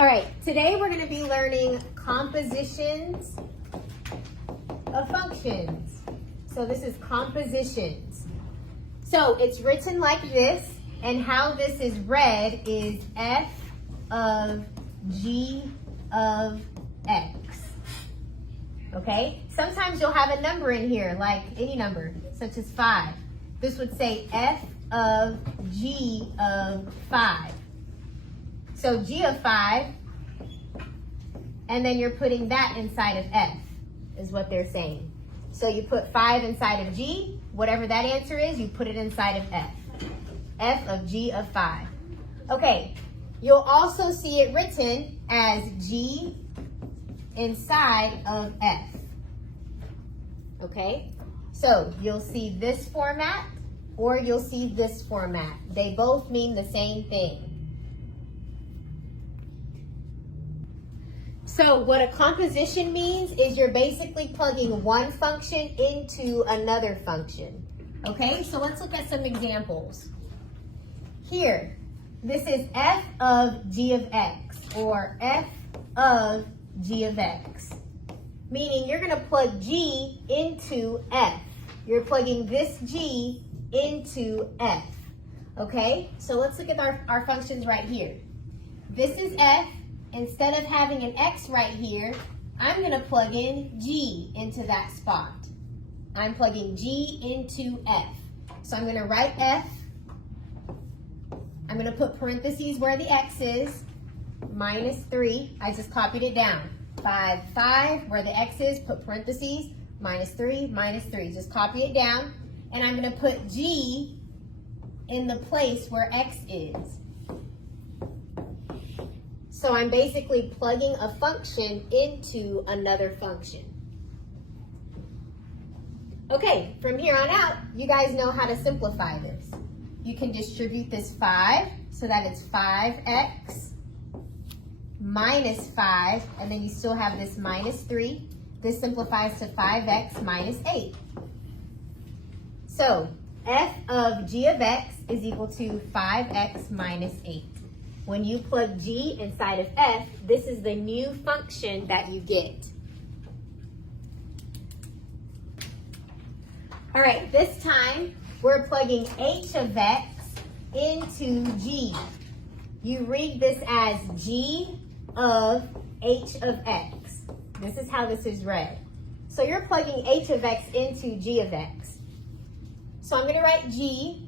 All right, today we're going to be learning compositions of functions. So this is compositions. So it's written like this, and how this is read is f of g of x. Okay? Sometimes you'll have a number in here, like any number, such as 5. This would say f of g of 5. So g of 5, and then you're putting that inside of f, is what they're saying. So you put 5 inside of g, whatever that answer is, you put it inside of f. F of g of 5. Okay, you'll also see it written as g inside of f. Okay, so you'll see this format or you'll see this format. They both mean the same thing. So what a composition means is you're basically plugging one function into another function. Okay, so let's look at some examples. Here, this is f of g of x, or f of g of x. Meaning you're going to plug g into f. You're plugging this g into f. Okay, so let's look at our functions right here. This is f. Instead of having an x right here, I'm going to plug in g into that spot. I'm plugging g into f. So I'm going to write f. I'm going to put parentheses where the x is, minus 3. I just copied it down. 5, 5, where the x is, put parentheses, minus 3, minus 3. Just copy it down. And I'm going to put g in the place where x is. So I'm basically plugging a function into another function. Okay, from here on out, you guys know how to simplify this. You can distribute this 5 so that it's 5x minus 5, and then you still have this minus 3. This simplifies to 5x minus 8. So f of g of x is equal to 5x minus 8. When you plug g inside of f, this is the new function that you get. All right, this time we're plugging h of x into g. You read this as g of h of x. This is how this is read. So you're plugging h of x into g of x. So I'm going to write g.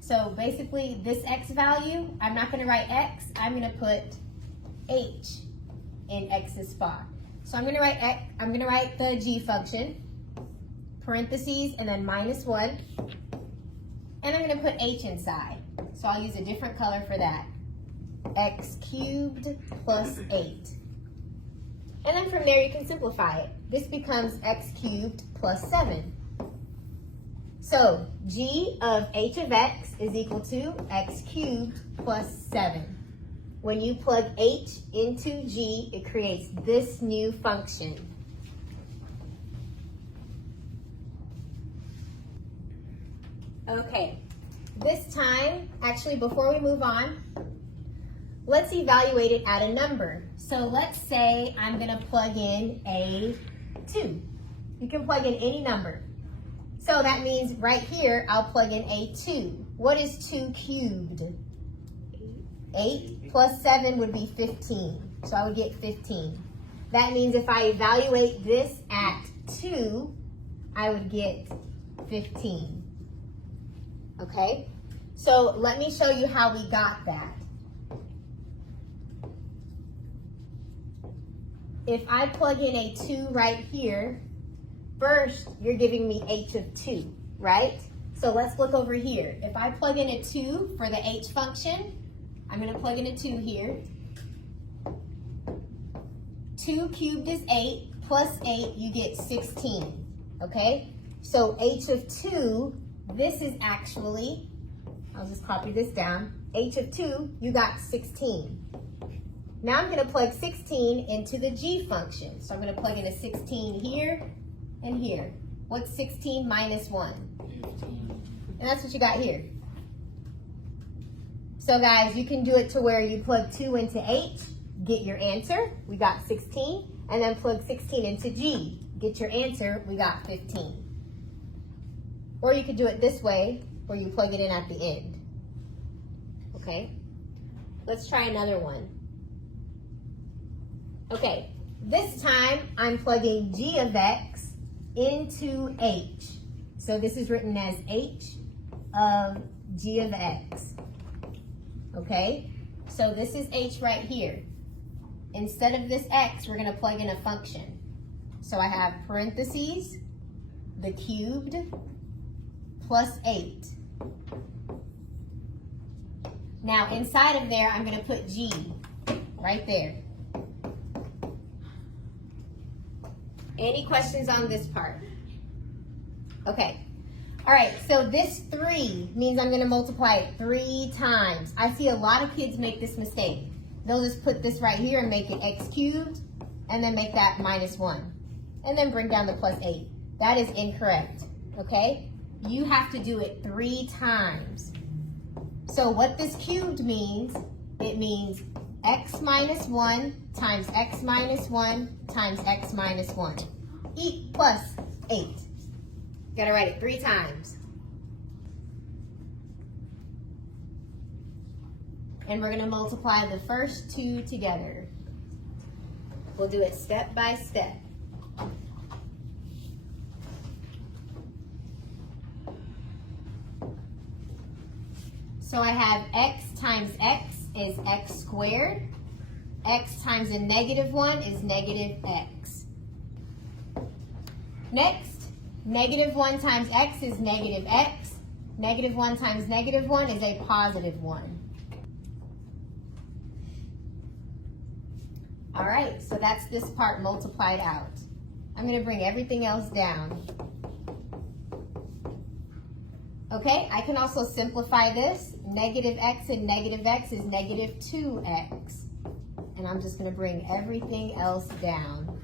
So basically this x value, I'm not going to write x, I'm going to put h in x's spot. So I'm going to write x, I'm going to write the g function, parentheses, and then minus 1. And I'm going to put h inside. So I'll use a different color for that. X cubed plus 8. And then from there you can simplify it. This becomes x cubed plus 7. So g of h of x is equal to x cubed plus 7. When you plug h into g, it creates this new function. Okay, this time, actually before we move on, let's evaluate it at a number. So let's say I'm going to plug in a 2. You can plug in any number. So that means right here, I'll plug in a 2. What is 2 cubed? 8 plus 7 would be 15. So I would get 15. That means if I evaluate this at 2, I would get 15. Okay? So let me show you how we got that. If I plug in a 2 right here, first you're giving me h of 2, right? So let's look over here. If I plug in a 2 for the h function, I'm going to plug in a 2 here. 2 cubed is 8, plus 8, you get 16, okay? So h of 2, this is actually, I'll just copy this down, h of 2, you got 16. Now I'm going to plug 16 into the g function. So I'm going to plug in a 16 here and here. What's 16 minus 1? 15. And that's what you got here. So guys, you can do it to where you plug 2 into H, get your answer, we got 16, and then plug 16 into G, get your answer, we got 15. Or you could do it this way, where you plug it in at the end. Okay, let's try another one. Okay, this time I'm plugging G of X into H. So this is written as H of G of X. Okay, so this is H right here. Instead of this X, we're gonna plug in a function. So I have parentheses, the cubed, plus 8. Now inside of there, I'm gonna put G right there. Any questions on this part? Okay. All right, so this 3 means I'm gonna multiply it 3 times. I see a lot of kids make this mistake. They'll just put this right here and make it x cubed, and then make that minus 1, and then bring down the plus 8. That is incorrect, okay? You have to do it 3 times. So what this cubed means, it means x minus 1 times x minus 1 times x minus 1 plus 8. Gotta write it 3 times. And we're gonna multiply the first 2 together. We'll do it step by step. So I have x times x is x squared. X times a negative 1 is negative x. Next, negative 1 times x is negative x. Negative 1 times negative 1 is a positive 1. All right, so that's this part multiplied out. I'm going to bring everything else down. Okay, I can also simplify this. Negative x and negative x is negative 2x. And I'm just going to bring everything else down.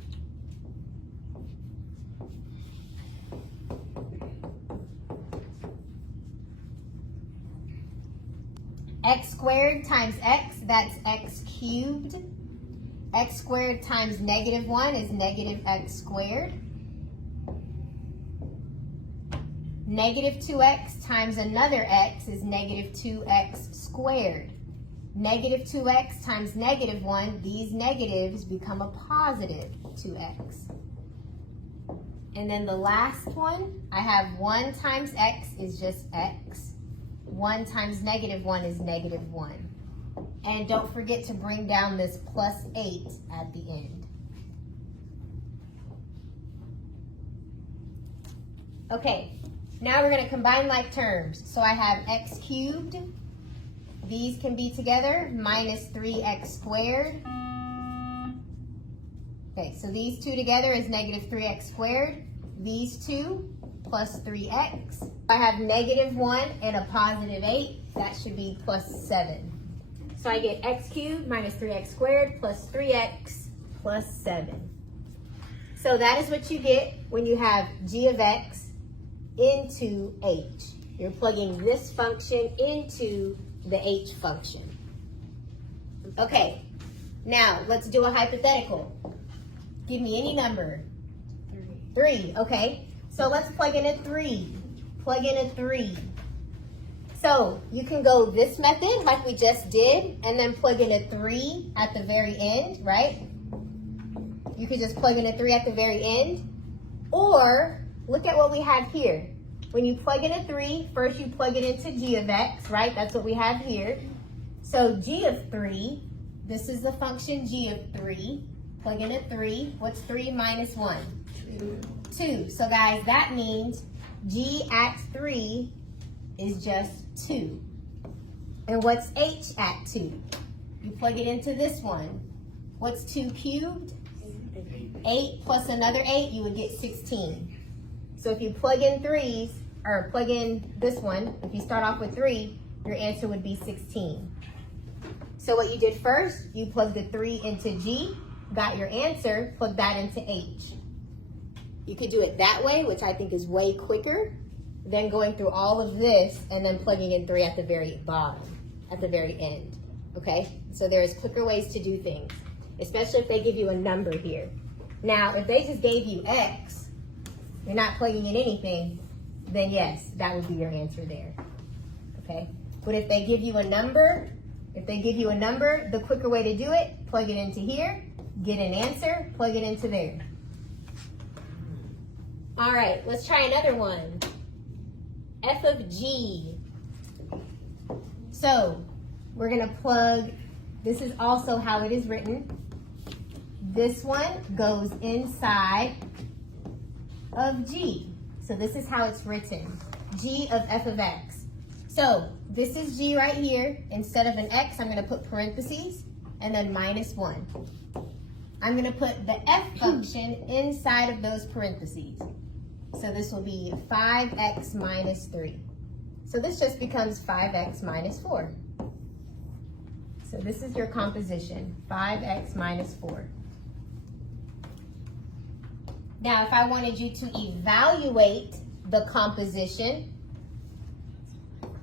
X squared times x, that's x cubed. X squared times negative 1 is negative x squared. Negative 2x times another x is negative 2x squared. Negative 2x times negative 1, these negatives become a positive 2x. And then the last one, I have 1 times x is just x. 1 times negative 1 is negative 1. And don't forget to bring down this plus 8 at the end. Okay, now we're going to combine like terms. So I have x cubed. These can be together, minus 3x squared. Okay, so these two together is negative 3x squared. These two plus 3x. I have negative 1 and a positive 8. That should be plus 7. So I get x cubed minus 3x squared plus 3x plus 7. So that is what you get when you have g of x into h. You're plugging this function into the h function. Okay, now let's do a hypothetical. Give me any number. 3, okay. So let's plug in a 3. Plug in a 3. So you can go this method like we just did and then plug in a 3 at the very end, right? You could just plug in a 3 at the very end. Or look at what we have here. When you plug in a 3, first you plug it into g of x, right? That's what we have here. So g of 3, this is the function g of 3. Plug in a 3. What's 3 minus 1? 2. So guys, that means g at 3 is just 2. And what's h at 2? You plug it into this one. What's 2 cubed? 8 plus another 8, you would get 16. So if you plug in 3s, or plug in this one, if you start off with 3, your answer would be 16. So what you did first, you plugged the 3 into G, got your answer, plug that into H. You could do it that way, which I think is way quicker than going through all of this and then plugging in 3 at the very bottom. at the very end, okay? So there's quicker ways to do things, especially if they give you a number here. Now, if they just gave you X, you're not plugging in anything, then yes, that would be your answer there, okay? But if they give you a number, the quicker way to do it, plug it into here, get an answer, plug it into there. All right, let's try another one. F of G. So we're gonna plug, this is also how it is written. This one goes inside of G. So this is how it's written, G of F of X. So this is G right here. Instead of an X, I'm gonna put parentheses and then -1. I'm gonna put the F function inside of those parentheses. So this will be 5x minus 3. So this just becomes 5x minus 4. So this is your composition, 5x minus 4. Now, if I wanted you to evaluate the composition,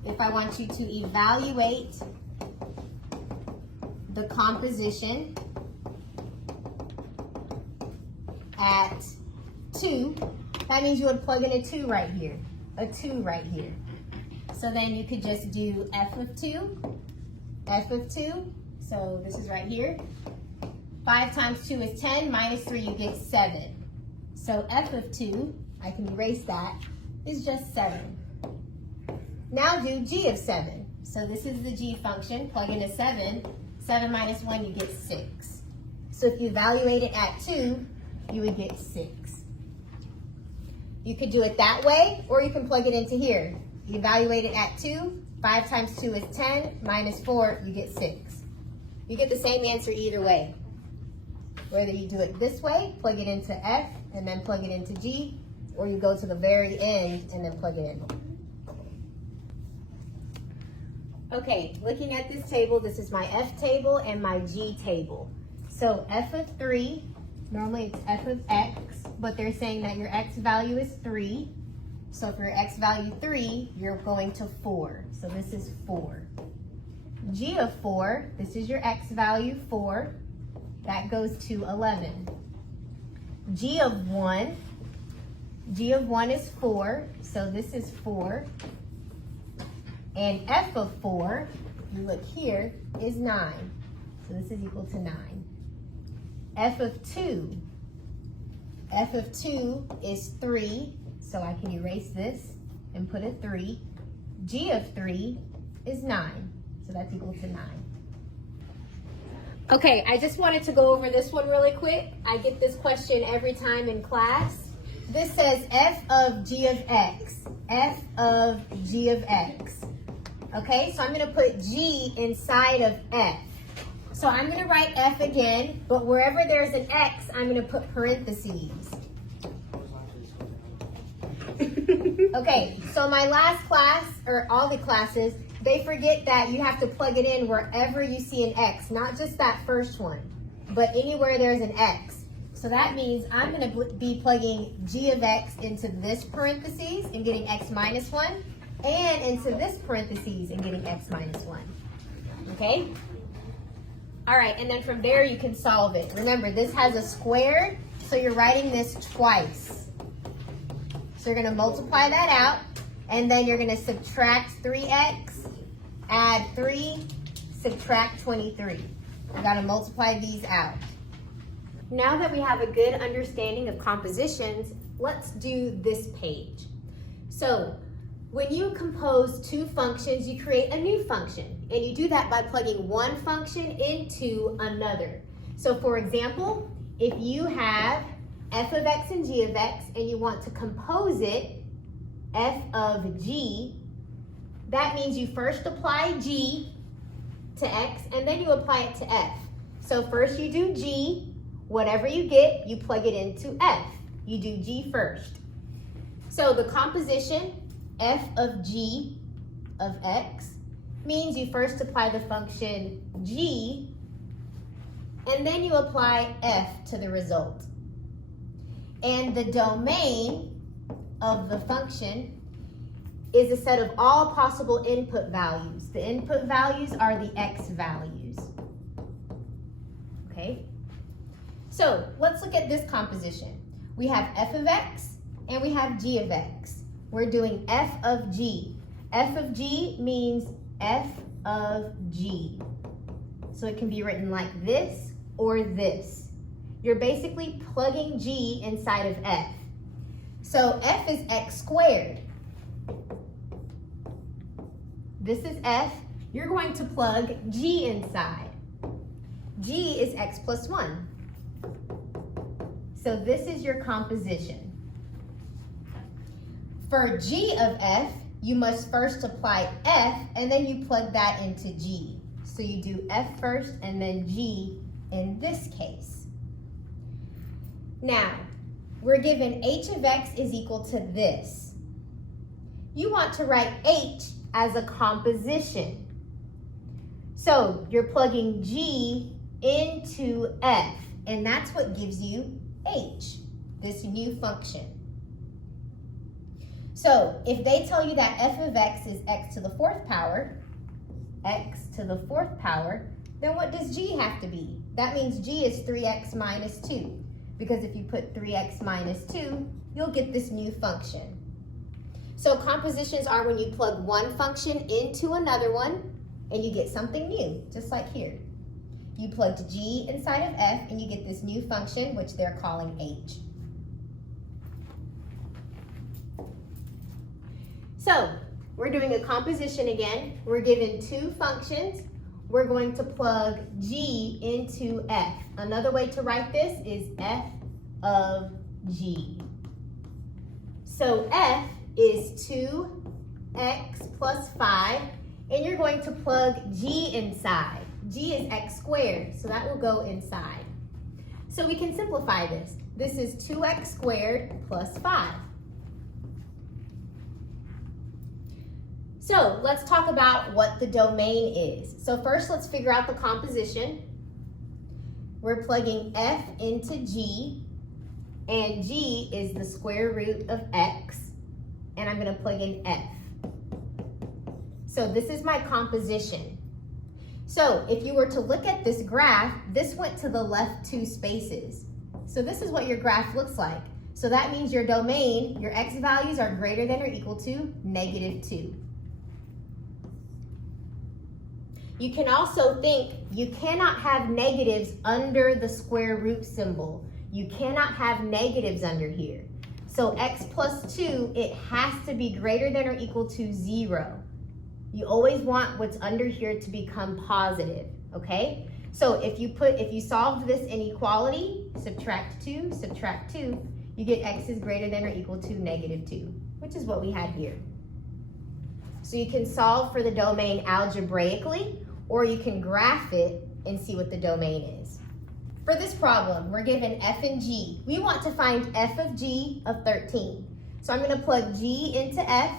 if I want you to evaluate the composition at 2, that means you would plug in a 2 right here, a 2 right here. So then you could just do f of 2, so this is right here. 5 times 2 is 10, minus 3 you get 7. So f of 2, I can erase that, is just 7. Now do g of 7. So this is the g function, plug in a 7, 7 minus 1 you get 6. So if you evaluate it at 2, you would get 6. You could do it that way, or you can plug it into here. You evaluate it at 2, 5 times 2 is 10, minus 4, you get 6. You get the same answer either way. Whether you do it this way, plug it into F, and then plug it into G, or you go to the very end and then plug it in. Okay, looking at this table, this is my F table and my G table. So F of 3, normally it's F of X, but they're saying that your X value is 3. So for your X value 3, you're going to 4. So this is 4. G of 4, this is your X value 4. That goes to 11. G of 1 is 4. So this is 4. And F of 4, you look here, is 9. So this is equal to 9. F of 2 is 3. So I can erase this and put a 3. G of 3 is 9. So that's equal to 9. Okay, I just wanted to go over this one really quick. I get this question every time in class. This says f of g of x. F of g of x. Okay, so I'm going to put g inside of f. So I'm going to write f again, but wherever there's an x, I'm going to put parentheses. Okay, so my last class, or all the classes, they forget that you have to plug it in wherever you see an X, not just that first one, but anywhere there's an X. So that means I'm going to be plugging g of x into this parentheses and getting x minus 1, and into this parentheses and getting x minus 1. Okay? All right, and then from there you can solve it. Remember, this has a square, so you're writing this twice. So you're going to multiply that out, and then you're going to subtract 3x, add 3, subtract 23. We've got to multiply these out. Now that we have a good understanding of compositions, let's do this page. So when you compose two functions, you create a new function, and you do that by plugging one function into another. So for example, if you have f of x and g of x, and you want to compose it, f of g, that means you first apply g to x, and then you apply it to f. So first you do g, whatever you get, you plug it into f. You do g first. So the composition, f of g of x, means you first apply the function g, and then you apply f to the result. And the domain of the function is a set of all possible input values. The input values are the x values. Okay? So let's look at this composition. We have f of x and we have g of x. We're doing f of g. F of g means f of g. So it can be written like this or this. You're basically plugging g inside of f. So f is x squared. This is f. You're going to plug g inside. G is x plus 1. So this is your composition. For g of f, you must first apply f, and then you plug that into g. So you do f first and then g in this case. Now, we're given h of x is equal to this. You want to write h as a composition. So you're plugging g into f, and that's what gives you h, this new function. So if they tell you that f of x is x to the 4th power, then what does g have to be? That means g is 3x minus 2, because if you put 3x minus 2, you'll get this new function. So compositions are when you plug one function into another one, and you get something new, just like here. You plugged g inside of f, and you get this new function, which they're calling h. So, we're doing a composition again. We're given two functions. We're going to plug g into f. Another way to write this is f of g. So f is 2x plus 5, and you're going to plug g inside. G is x squared, so that will go inside. So we can simplify this. This is 2x squared plus 5. So let's talk about what the domain is. So first let's figure out the composition. We're plugging f into g, and g is the square root of x, and I'm going to plug in f. So this is my composition. So if you were to look at this graph, this went to the left 2 spaces. So this is what your graph looks like. So that means your domain, your x values are greater than or equal to -2. You can also think you cannot have negatives under the square root symbol. You cannot have negatives under here. So x plus 2, it has to be greater than or equal to 0. You always want what's under here to become positive, okay? So if you solve this inequality, subtract 2, you get x is greater than or equal to -2, which is what we had here. So you can solve for the domain algebraically, or you can graph it and see what the domain is. For this problem, we're given f and g. We want to find f of g of 13. So I'm going to plug g into f.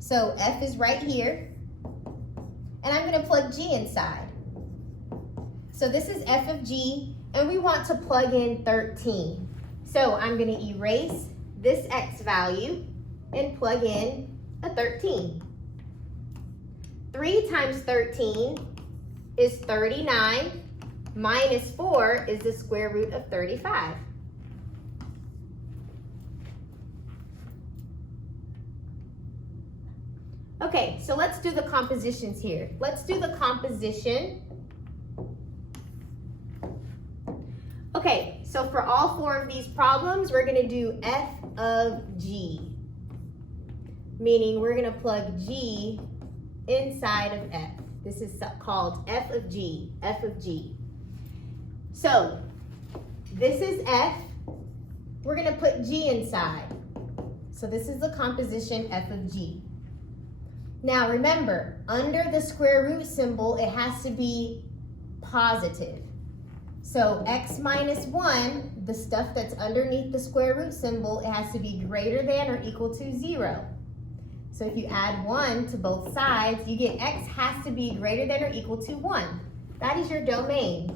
So f is right here. And I'm going to plug g inside. So this is f of g, and we want to plug in 13. So I'm going to erase this x value and plug in a 13. 3 times 13 is 39, minus 4 is the square root of 35. Okay, so let's do the compositions here. Let's do the composition. Okay, so for all 4 of these problems, we're going to do f of g, meaning we're going to plug g inside of f. This is called f of g, So this is f. We're going to put g inside. So this is the composition f of g. Now remember, under the square root symbol, it has to be positive. So x minus 1, the stuff that's underneath the square root symbol, it has to be greater than or equal to 0. So if you add 1 to both sides, you get x has to be greater than or equal to 1. That is your domain.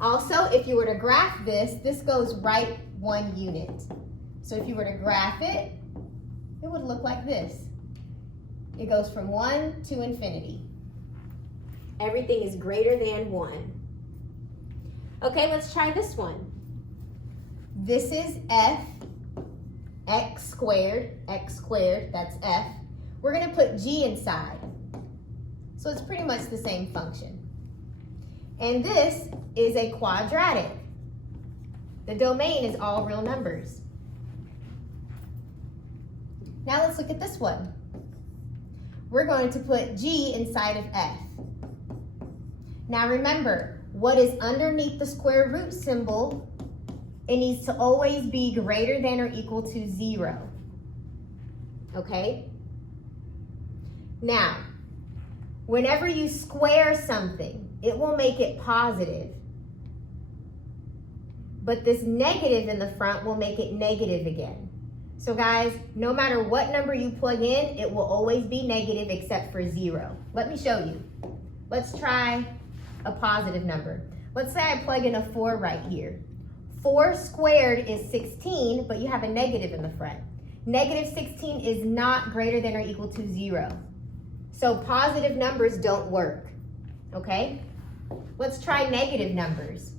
Also, if you were to graph this, this goes right 1 unit. So if you were to graph it, it would look like this. It goes from 1 to infinity. Everything is greater than 1. Okay, let's try this one. This is f, x squared, that's f. We're going to put g inside. So it's pretty much the same function. And this is a quadratic. The domain is all real numbers. Now let's look at this one. We're going to put g inside of f. Now remember, what is underneath the square root symbol, it needs to always be greater than or equal to 0. Okay? Now, whenever you square something, it will make it positive. But this negative in the front will make it negative again. So guys, no matter what number you plug in, it will always be negative except for 0. Let me show you. Let's try a positive number. Let's say I plug in a 4 right here. 4 squared is 16, but you have a negative in the front. Negative 16 is not greater than or equal to 0. So positive numbers don't work, okay? Let's try negative numbers.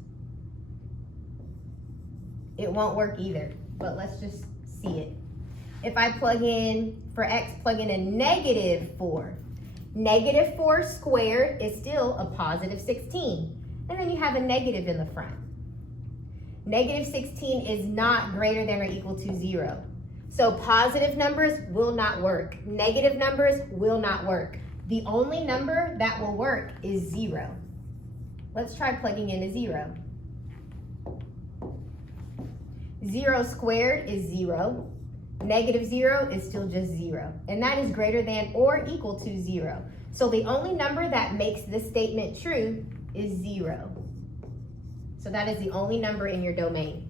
It won't work either, but let's just see it. If I plug in, for x, plug in a negative 4. Negative 4 squared is still a positive 16. And then you have a negative in the front. Negative 16 is not greater than or equal to 0. So positive numbers will not work. Negative numbers will not work. The only number that will work is 0. Let's try plugging in a 0. 0 squared is 0. Negative 0 is still just 0. And that is greater than or equal to 0. So the only number that makes this statement true is 0. So that is the only number in your domain.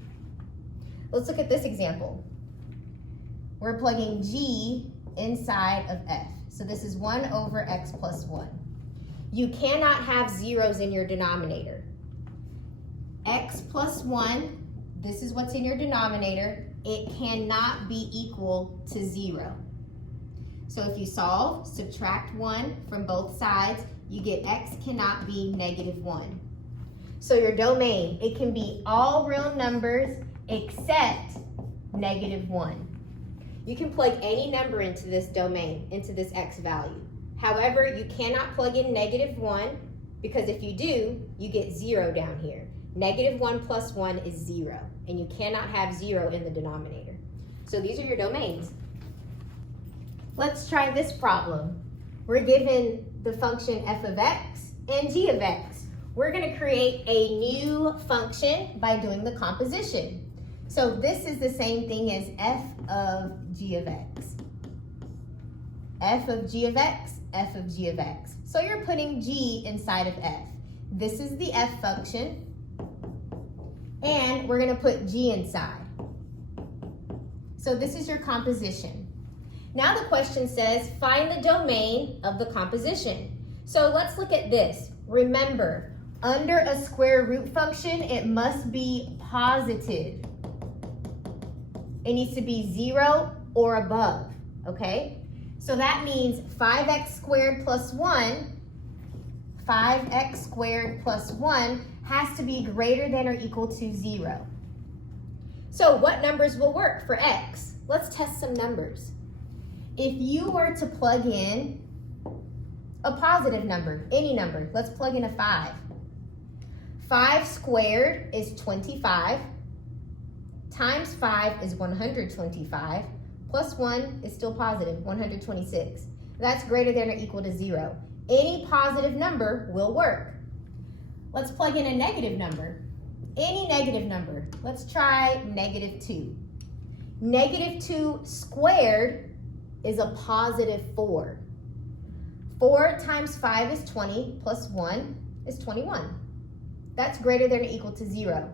Let's look at this example. We're plugging g inside of f. So this is 1 over x plus 1. You cannot have zeros in your denominator. X plus 1, this is what's in your denominator. It cannot be equal to 0. So if you solve, subtract 1 from both sides, you get x cannot be negative 1. So your domain, it can be all real numbers except negative 1. You can plug any number into this domain, into this x value. However, you cannot plug in negative 1 because if you do, you get 0 down here. Negative 1 plus 1 is 0, and you cannot have 0 in the denominator. So these are your domains. Let's try this problem. We're given the function f of x and g of x. We're going to create a new function by doing the composition. So this is the same thing as f of g of x. F of g of x, f of g of x. So you're putting g inside of f. This is the f function, and we're going to put g inside. So this is your composition. Now the question says, find the domain of the composition. So let's look at this. Remember, under a square root function, it must be positive. It needs to be 0 or above, okay? So that means 5x squared plus 1, 5x squared plus 1 has to be greater than or equal to 0. So what numbers will work for x? Let's test some numbers. If you were to plug in a positive number, any number, let's plug in a 5. 5 squared is 25. Times 5 is 125. Plus 1 is still positive, 126. That's greater than or equal to 0. Any positive number will work. Let's plug in a negative number. Any negative number. Let's try negative 2. Negative 2 squared is a positive 4. 4 times 5 is 20, plus 1 is 21. That's greater than or equal to 0.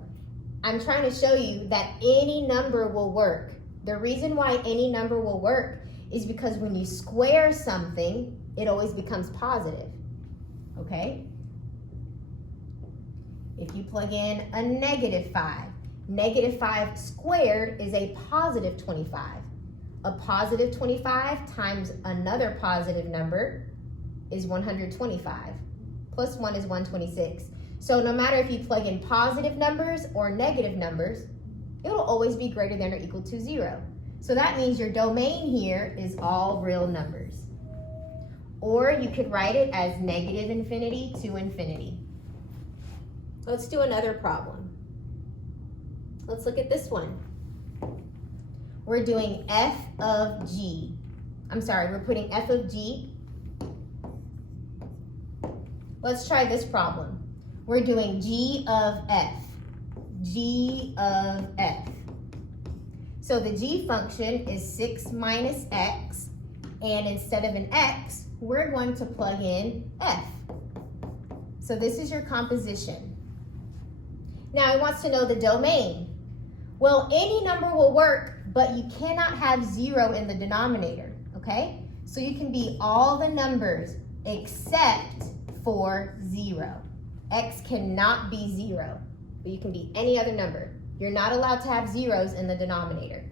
I'm trying to show you that any number will work. The reason why any number will work is because when you square something, it always becomes positive, okay? If you plug in a negative 5, negative 5 squared is a positive 25. A positive 25 times another positive number is 125. Plus 1 is 126. So no matter if you plug in positive numbers or negative numbers, it'll always be greater than or equal to 0. So that means your domain here is all real numbers. Or you could write it as negative infinity to infinity. Let's do another problem. Let's look at this one. We're doing f of g. We're putting f of g. Let's try this problem. We're doing g of f. G of f. So the g function is 6 minus x, and instead of an x, we're going to plug in f. So this is your composition. Now it wants to know the domain. Well, any number will work, but you cannot have 0 in the denominator, okay? So you can be all the numbers except for 0. X cannot be 0, but you can be any other number. You're not allowed to have zeros in the denominator.